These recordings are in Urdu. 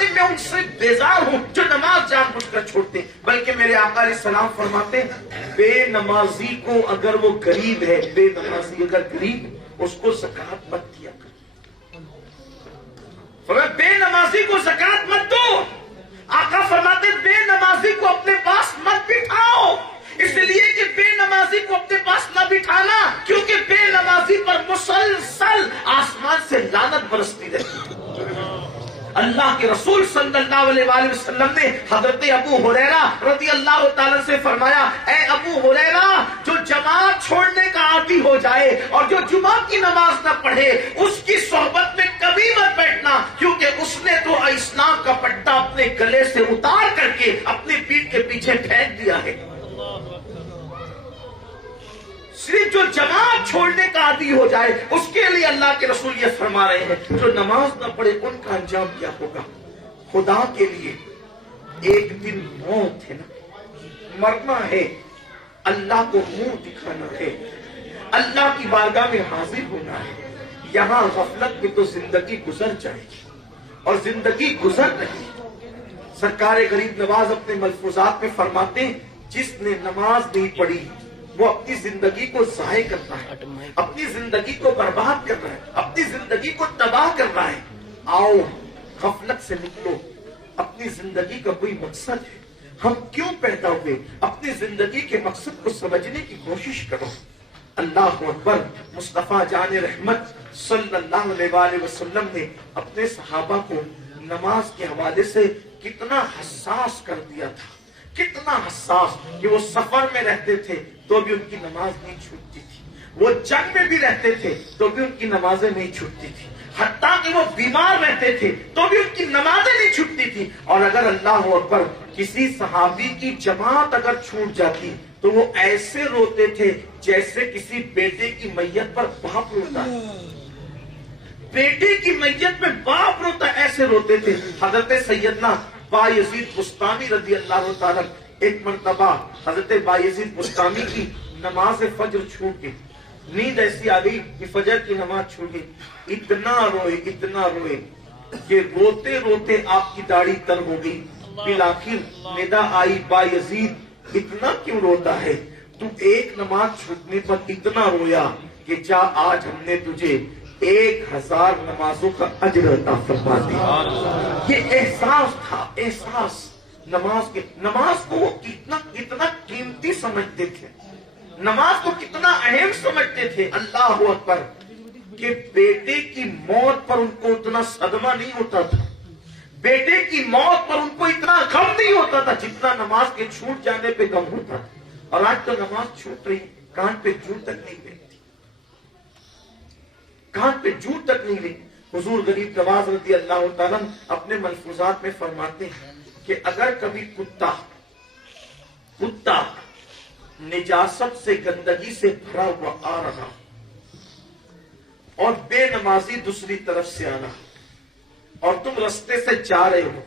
فرماتے میں ان سے بیزار ہوں جو نماز جان بوجھ کر چھوڑتے، بلکہ میرے آقا علیہ السلام فرماتے بے نمازی کو اگر وہ غریب ہے، بے نمازی اگر غریب، اس کو زکات مت دیا کر۔ فرماتے بے نمازی کو زکات مت دو۔ آقا فرماتے بے نمازی کو اپنے پاس مت بٹھاؤ، اس لیے کہ بے نمازی کو اپنے پاس نہ بٹھانا، کیونکہ بے نمازی پر مسلسل آسمان سے لعنت برستی رہتی ہے۔ اللہ کے رسول صلی اللہ علیہ وآلہ وسلم نے حضرت ابو ہریرہ رضی اللہ تعالیٰ سے فرمایا، اے ابو ہریرہ، جو جماعت چھوڑنے کا عادی ہو جائے اور جو جمعہ کی نماز نہ پڑھے، اس کی صحبت میں کبھی مت بیٹھنا، کیونکہ اس نے تو اسلام کا پٹا اپنے گلے سے اتار کر کے اپنی پیٹھ کے پیچھے پھینک دیا ہے۔ صرف جو جماعت چھوڑنے کا عادی ہو جائے، اس کے لیے اللہ کے رسول یہ فرما رہے ہیں، جو نماز نہ پڑھے ان کا انجام کیا ہوگا۔ خدا کے لیے ایک دن موت ہے نا، مرنا ہے، اللہ کو منہ دکھانا ہے، اللہ کی بارگاہ میں حاضر ہونا ہے۔ یہاں غفلت میں تو زندگی گزر جائے گی، اور زندگی گزر رہی ہے۔ سرکار غریب نواز اپنے ملفوظات میں فرماتے ہیں، جس نے نماز نہیں پڑھی وہ اپنی زندگی کو ضائع کر رہا ہے، اپنی زندگی کو برباد کر رہا ہے، اپنی زندگی کو تباہ کر رہا ہے۔ آؤ غفلت سے نکلو، اپنی زندگی کا کوئی مقصد ہے، ہم کیوں پیدا ہوئے، اپنی زندگی کے مقصد کو سمجھنے کی کوشش کرو۔ اللہ اکبر۔ مصطفیٰ جان رحمت صلی اللہ علیہ وآلہ وسلم نے اپنے صحابہ کو نماز کے حوالے سے کتنا حساس کر دیا تھا، کتنا حساس کہ وہ سفر میں رہتے تھے تو بھی ان کی نماز نہیں چھوٹتی تھی، وہ جنگ میں بھی رہتے تھے تو بھی ان کی نمازیں نہیں چھوٹتی تھی، حتیٰ کہ وہ بیمار رہتے تھے تو بھی ان کی نمازیں نہیں چھوٹتی تھی۔ اور اگر اللہ اکبر کسی صحابی کی جماعت اگر چھوٹ جاتی تو وہ ایسے روتے تھے جیسے کسی بیٹے کی میت پر باپ روتا ہے، بیٹے کی میت میں باپ روتا ہے، ایسے روتے تھے۔ حضرت سیدنا بایزید بستامی رضی اللہ تعالیٰ، ایک مرتبہ حضرت بایزید بستامی کی نماز فجر چھوٹ گئی، نیند ایسی آ گئی کہ فجر کی نماز چھوٹ گئی، اتنا روئے کہ روتے روتے آپ کی داڑھی تر ہو گئی۔ بالآخر ندا آئی، بایزید اتنا کیوں روتا ہے، تو ایک نماز چھوٹنے پر اتنا رویا کہ جا آج ہم نے تجھے 1000 نمازوں کا اجر عطا فرما دیا۔ یہ احساس تھا، احساس نماز کو وہ کتنا قیمتی سمجھتے تھے، نماز کو کتنا اہم سمجھتے تھے۔ اللہ اکبر کہ بیٹے کی موت پر ان کو اتنا صدمہ نہیں ہوتا تھا، بیٹے کی موت پر ان کو اتنا غم نہیں ہوتا تھا جتنا نماز کے چھوٹ جانے پہ غم ہوتا تھا۔ اور آج تو نماز چھوٹ رہی، کان پہ جوں تک نہیں بیٹھتی، کان پہ جوں تک نہیں گئی۔ حضور غریب نواز رضی اللہ تعالیٰ اپنے ملفوظات میں فرماتے ہیں کہ اگر کبھی کتا نجاست سے، گندگی سے بھرا ہوا آ رہا اور بے نمازی دوسری طرف سے آنا، اور تم رستے سے جا رہے ہو،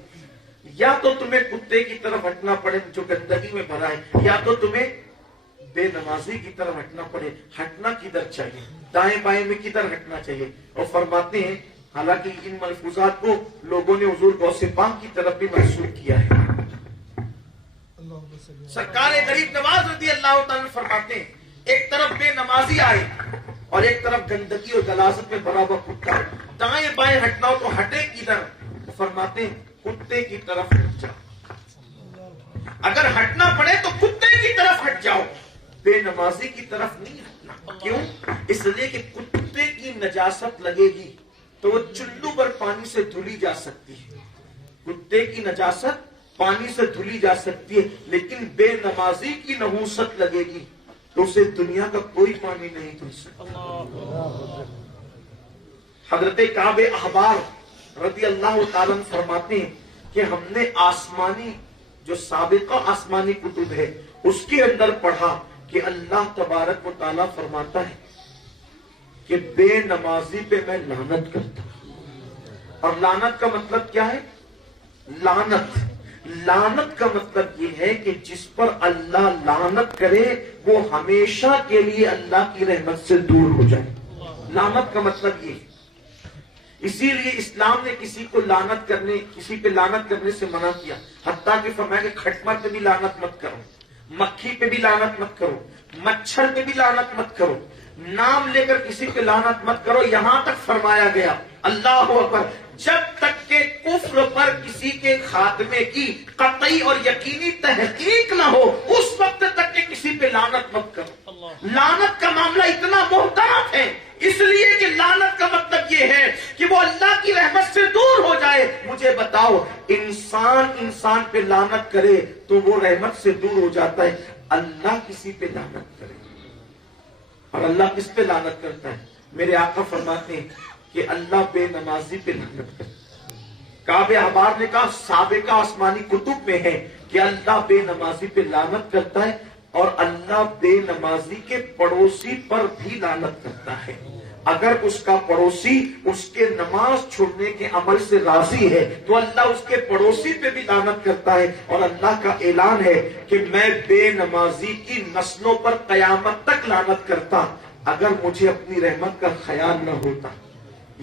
یا تو تمہیں کتے کی طرف ہٹنا پڑے جو گندگی میں بھرا ہے، یا تو تمہیں بے نمازی کی طرف ہٹنا پڑے۔ ہٹنا کدھر چاہیے، دائیں بائیں میں کدھر ہٹنا چاہیے؟ اور فرماتے ہیں، حالانکہ ان ملفوظات کو لوگوں نے حضور غوث پاک کی طرف بھی منسوب کیا ہے۔ سرکار غریب نواز رضی اللہ تعالیٰ فرماتے ہیں، ایک طرف بے نمازی آئے اور ایک طرف گندگی اور غلاظت میں بھرا ہوا کتا، دائیں بائیں ہٹنا ہو تو ہٹے کدھر؟ فرماتے ہیں کتے کی طرف ہٹ جاؤ، اگر ہٹنا پڑے تو کتے کی طرف ہٹ جاؤ، بے نمازی کی طرف نہیں ہٹنا۔ کیوں؟ اس لیے کہ کتے کی نجاست لگے گی تو وہ چلو پر پانی سے دھلی جا سکتی ہے، کتے کی نجاست پانی سے دھلی جا سکتی ہے، لیکن بے نمازی کی نحوست لگے گی تو اسے دنیا کا کوئی پانی نہیں دھل سکتا۔ حضرت کعب احبار رضی اللہ تعالیٰ فرماتے ہیں کہ ہم نے آسمانی جو سابقہ آسمانی کتب ہے اس کے اندر پڑھا کہ اللہ تبارک و تعالیٰ فرماتا ہے کہ بے نمازی پہ میں لعنت کرتا ہوں۔ اور لعنت کا مطلب کیا ہے؟ لعنت کا مطلب یہ ہے کہ جس پر اللہ لعنت کرے وہ ہمیشہ کے لیے اللہ کی رحمت سے دور ہو جائے۔ لعنت کا مطلب یہ ہے، اسی لیے اسلام نے کسی پہ لعنت کرنے سے منع کیا، حتیٰ کہ فرمایا کہ کھٹمل پہ بھی لعنت مت کرو، مکھی پہ بھی لعنت مت کرو، مچھر پہ بھی لعنت مت کرو، نام لے کر کسی پہ لعنت مت کرو، یہاں تک فرمایا گیا اللہ اکبر جب تک کہ کفر پر کسی کے خاتمے کی قطعی اور یقینی تحقیق نہ ہو اس وقت تک کہ کسی پہ لعنت مت کرو۔ لعنت کا معاملہ اتنا محتاط ہے، اس لیے کہ لعنت کا مطلب یہ ہے کہ وہ اللہ کی رحمت سے دور ہو جائے۔ مجھے بتاؤ، انسان پہ لعنت کرے تو وہ رحمت سے دور ہو جاتا ہے، اللہ کسی پہ لعنت کرے اور اللہ کس پہ لعنت کرتا ہے؟ میرے آقا فرماتے ہیں کہ اللہ بے نمازی پہ لعنت کرتا ہے۔ کعب احبار نے کہا سابقہ آسمانی کتب میں ہے کہ اللہ بے نمازی پہ لعنت کرتا ہے اور اللہ بے نمازی کے پڑوسی پر بھی لعنت کرتا ہے۔ اگر اس کا پڑوسی اس کے نماز چھوڑنے کے عمل سے راضی ہے تو اللہ اس کے پڑوسی پہ بھی لعنت کرتا ہے، اور اللہ کا اعلان ہے کہ میں بے نمازی کی نسلوں پر قیامت تک لعنت کرتا اگر مجھے اپنی رحمت کا خیال نہ ہوتا۔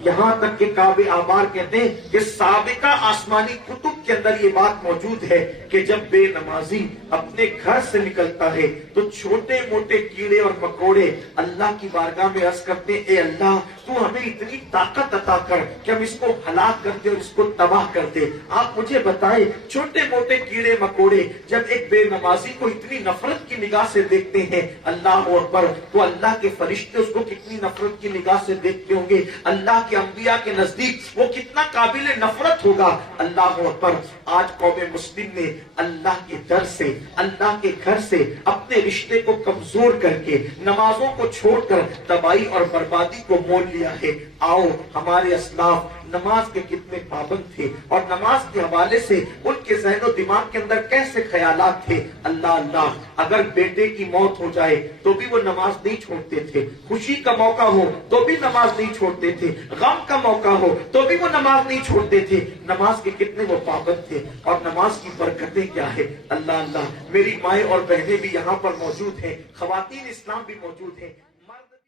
یہاں تک کہ کعب احبار کہتے ہیں کہ سابقہ آسمانی کتب کے اندر یہ بات موجود ہے کہ جب بے نمازی اپنے گھر سے نکلتا ہے تو چھوٹے موٹے کیڑے اور مکوڑے اللہ کی بارگاہ میں عرض کرتے ہیں اے اللہ تو ہمیں اتنی طاقت عطا کر کہ ہم اس کو ہلاک کر دے اور اس کو تباہ کر دے۔ آپ مجھے بتائیں چھوٹے موٹے کیڑے مکوڑے جب ایک بے نمازی کو اتنی نفرت کی نگاہ سے دیکھتے ہیں اللہ اکبر، تو اللہ کے فرشتے اس کو کتنی نفرت کی نگاہ سے دیکھتے ہوں گے، اللہ کے انبیاء کے نزدیک وہ کتنا قابل نفرت ہوگا۔ اللہ اکبر، آج قوم مسلم نے اللہ کے در سے، اللہ کے گھر سے اپنے رشتے کو کمزور کر کے نمازوں کو چھوڑ کر تباہی اور بربادی کو مول لیا ہے۔ آؤ، ہمارے اسلاف نماز کے کتنے پابند تھے اور نماز کے حوالے سے ان کے ذہن و دماغ کے اندر کیسے خیالات تھے۔ اللہ اللہ، اگر بیٹے کی موت ہو جائے تو بھی وہ نماز نہیں چھوڑتے تھے، خوشی کا موقع ہو تو بھی نماز نہیں چھوڑتے تھے، غم کا موقع ہو تو بھی وہ نماز نہیں چھوڑتے تھے۔ نماز کے کتنے وہ پابند تھے اور نماز کی برکتیں کیا ہے۔ اللہ اللہ، میری مائیں اور بہنیں بھی یہاں پر موجود ہیں، خواتین اسلام بھی موجود ہیں۔